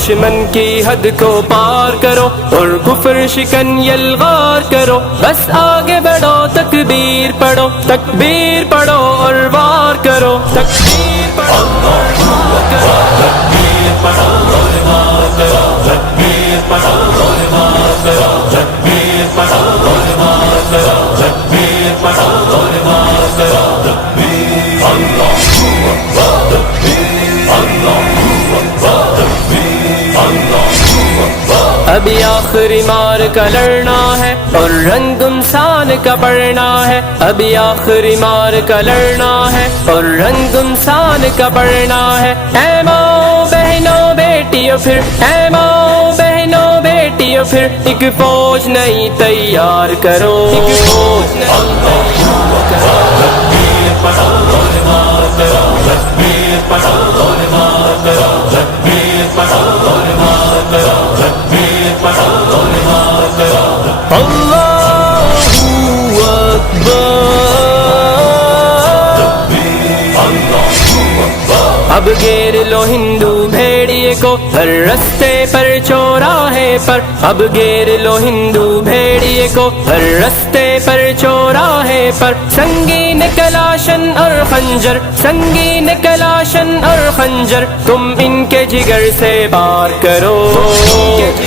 دشمن کی حد کو پار کرو اور کفر شکن یلغار کرو، بس آگے بڑھو تکبیر پڑھو، تکبیر پڑھو اور وار کرو، تکبیر پڑھو اور وار کرو، تکبیر پڑھو اور وار کرو، تکبیر پڑھو اور وار کرو، تکبیر پڑھو اور وار کرو، تکبیر پڑھو اور وار کرو، تکبیر اللہ ابھی آخری مار کا لڑنا ہے اور رنگ انسان کا بڑھنا ہے، ابھی آخری مار کا لڑنا ہے اور رنگ انسان کا بڑھنا ہے۔ اے ماں بہنوں بیٹیوں پھر، اے ماں بہنوں بیٹیوں پھر ایک فوج نئی تیار کرو، ایک فوج نئی تیار کرو، تکبیر پڑھو اور وار کرو، تکبیر پڑھو اور وار کرو، تکبیر پڑھو اور وار کرو، تکبیر پڑھو اور وار کرو، اللہ اکبر، اب گھیر لو ہندو بھیڑیے کو ہر رستے پر چوراہے پر، اب گھیر لو ہندو بھیڑیے کو ہر رستے پر چوراہے پر، سنگین کلاشن اور خنجر، سنگین کلاشن اور خنجر تم ان کے جگر سے بار کرو، تکبیر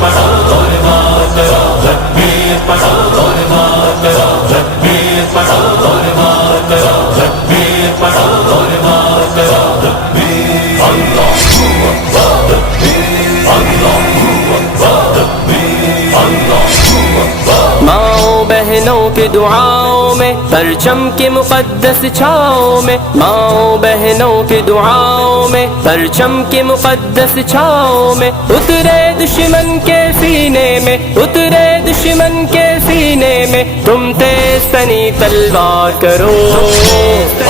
پڑھو اور وار کرو، تکبیر پڑھو اور وار کرو، تکبیر پڑھو اور وار کرو، تکبیر پڑھو اور وار کرو، تکبیر اللہ ماؤں بہنوں کے دعاؤں میں، پرچم کی مقدس چھاؤں میں، ماؤں بہنوں کے دعاؤں میں، پرچم کی مقدس چھاؤں میں، اترے دشمن کے سینے میں، اترے دشمن کے سینے میں، تم تیز تنی تلوار کرو، تکبیر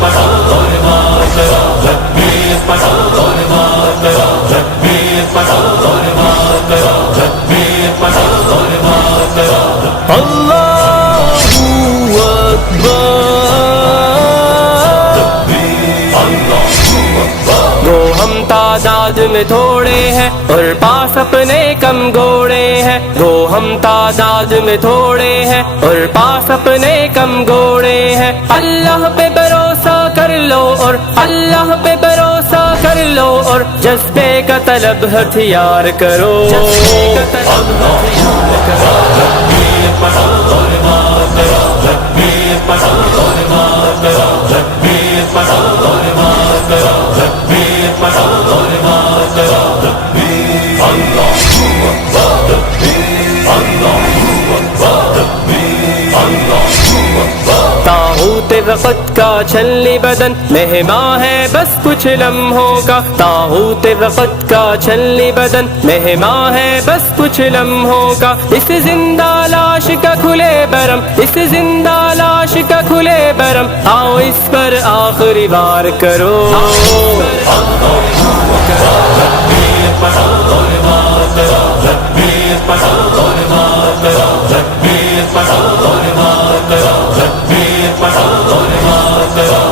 پڑھو اور وار کرو، تکبیر پڑھو اور وار کرو، تکبیر پڑھو اور وار کرو، تکبیر پڑھو اور وار کرو، اللہ اکبر، گو ہم تعداد میں تھوڑے ہیں اور پاس اپنے کم گھوڑے ہیں، گو ہم تعداد میں تھوڑے ہیں اور پاس اپنے کم گھوڑے ہیں، اللہ پہ بھروسہ کر لو اور اللہ پہ بھروسہ کر لو اور جذبے کا طلب ہتھیار کرو، جذبے کا طلب ہتھیار کرو، تکبیر پڑھو اور وار کرو، تکبیر پڑھو اور وار کرو، تکبیر پڑھو اور وار کرو، تکبیر پڑھو اور وار کرو، تکبیر اللہ طاغوت وقت کا چھلنی بدن مہماں ہے بس کچھ لمحوں کا، طاغوت وقت کا چھلنی بدن مہماں ہے بس کچھ لمحوں کا، اس زندہ لاش کا کھلے برم، اس زندہ لاش کا کھلے برم، آؤ اس پر آخری وار کرو، تکبیر پڑھو اور وار کرو، تکبیر پڑھو اور وار کرو، تکبیر پڑھو اور وار کرو، تکبیر پڑھو اور وار کرو،